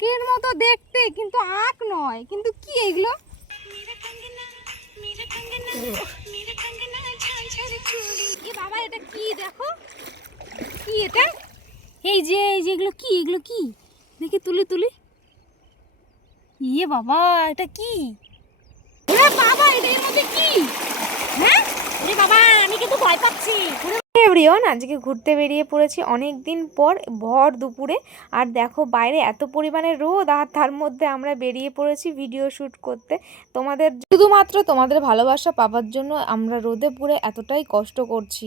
আঁকের মতো দেখতে, কিন্তু আঁক নয়। কিন্তু কি এগুলো? এ বাবা, এটা কি? দেখো কি এটা? এই যে এগুলো কি? এগুলো কি দেখি, তুলি তুলি। ইয়ে বাবা, এটা কি? ওরে বাবা, এটা এর মধ্যে কি? হ্যাঁ, ওরে বাবা, আমি কিন্তু ভয় পাচ্ছি। এভরিওয়ান, আজকে ঘুরতে বেরিয়ে পড়েছি অনেক দিন পর ভর দুপুরে। আর দেখো বাইরে এত পরিমাণে রোদ, আর তার মধ্যে আমরা বেরিয়ে পড়েছি ভিডিও শ্যুট করতে। তোমাদের শুধুমাত্র তোমাদের ভালোবাসা পাবার জন্য আমরা রোদে পুড়ে এতটাই কষ্ট করছি।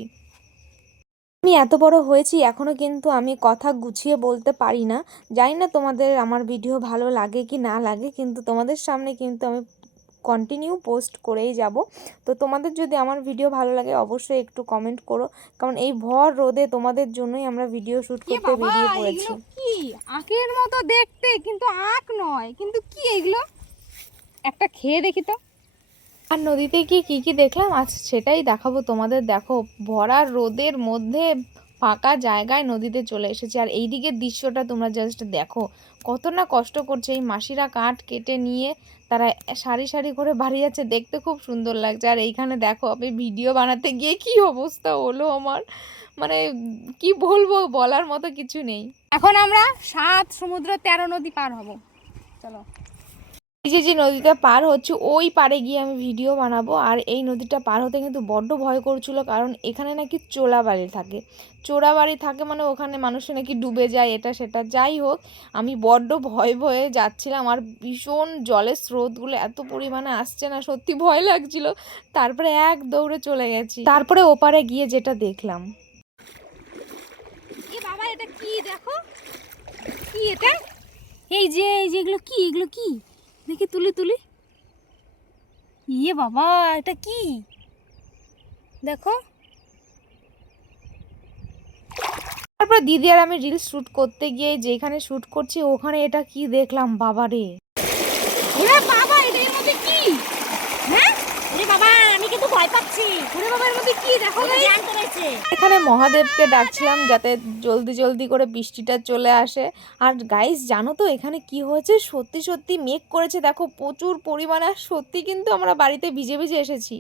আমি এত বড় হয়েছি এখনও কিন্তু আমি কথা গুছিয়ে বলতে পারি না। জানি না তোমাদের আমার ভিডিও ভালো লাগে কি না লাগে, কিন্তু তোমাদের সামনে কিন্তু আমি কন্টিনিউ পোস্ট করেই যাব। তো তোমাদের যদি আমার ভিডিও ভালো লাগে অবশ্যই একটু কমেন্ট করো, কারণ এই ভর রোদে তোমাদের জন্যই আমরা ভিডিও শ্যুট করতে বেরিয়ে পড়েছি। কি আঁকের মতো দেখতে, কিন্তু আঁক নয়। কিন্তু কি এগুলো? একটা খেয়ে দেখি তো। আর নদীতে গিয়ে কী কী দেখলাম আজ সেটাই দেখাবো তোমাদের। দেখো ভরা রোদের মধ্যে ফাঁকা জায়গায় নদীতে চলে এসেছি, আর এই দিকের দৃশ্যটা তোমরা জাস্ট দেখো। কত না কষ্ট করছে এই মাসিরা, কাঠ কেটে নিয়ে তারা সারি সারি করে বাড়ি যাচ্ছে, দেখতে খুব সুন্দর লাগছে। আর এইখানে দেখো আমি ভিডিও বানাতে গিয়ে কি অবস্থা হলো আমার, মানে কি বলবো, বলার মতো কিছু নেই। এখন আমরা 7 সমুদ্র 13 নদী পার হব। চলো। এই যে নদীটা পার হচ্ছে ওই পারে গিয়ে আমি ভিডিও বানাবো। আর এই নদীটা পার হতে কিন্তু বড্ড ভয় করছিল, কারণ এখানে নাকি চোরাবাড়ি থাকে। চোরাবাড়ি থাকে মানে ওখানে মানুষে নাকি ডুবে যায়, এটা সেটা। যাই হোক, আমি বড্ড ভয়ে ভয়ে যাচ্ছিলাম, আর ভীষণ জলের স্রোতগুলো এত পরিমাণে আসছে না, সত্যি ভয় লাগছিল। তারপরে এক দৌড়ে চলে গেছি। তারপরে ওপারে গিয়ে যেটা দেখলাম, এ বাবা, এটা কি? দেখো কি এটা? এই যে এগুলো কি? এগুলো কি দেখি, তুলি তুলি। ইয়ে বাবা, এটা কি? দেখো। তারপর দিদি আর আমি রিলস শ্যুট করতে গিয়ে যেখানে শ্যুট করছি ওখানে এটা কি দেখলাম, বাবারে। ওরে বাবা, এটা এর মধ্যে কি? হ্যাঁ, ওরে বাবা, আমি কিন্তু ভয় পাচ্ছি। ওরে বাবা, এর মধ্যে কি? দেখো গাইস, জ্যান্ত রয়েছে। এখানে মহাদেবকে ডাকছিলাম যাতে জলদি জলদি করে বৃষ্টিটা চলে আসে। আর গাইস জানো তো এখানে কি হয়েছে? সত্যি সত্যি মেঘ করেছে দেখো প্রচুর পরিমাণে, আর সত্যি কিন্তু আমরা বাড়িতে ভিজে ভিজে এসেছি।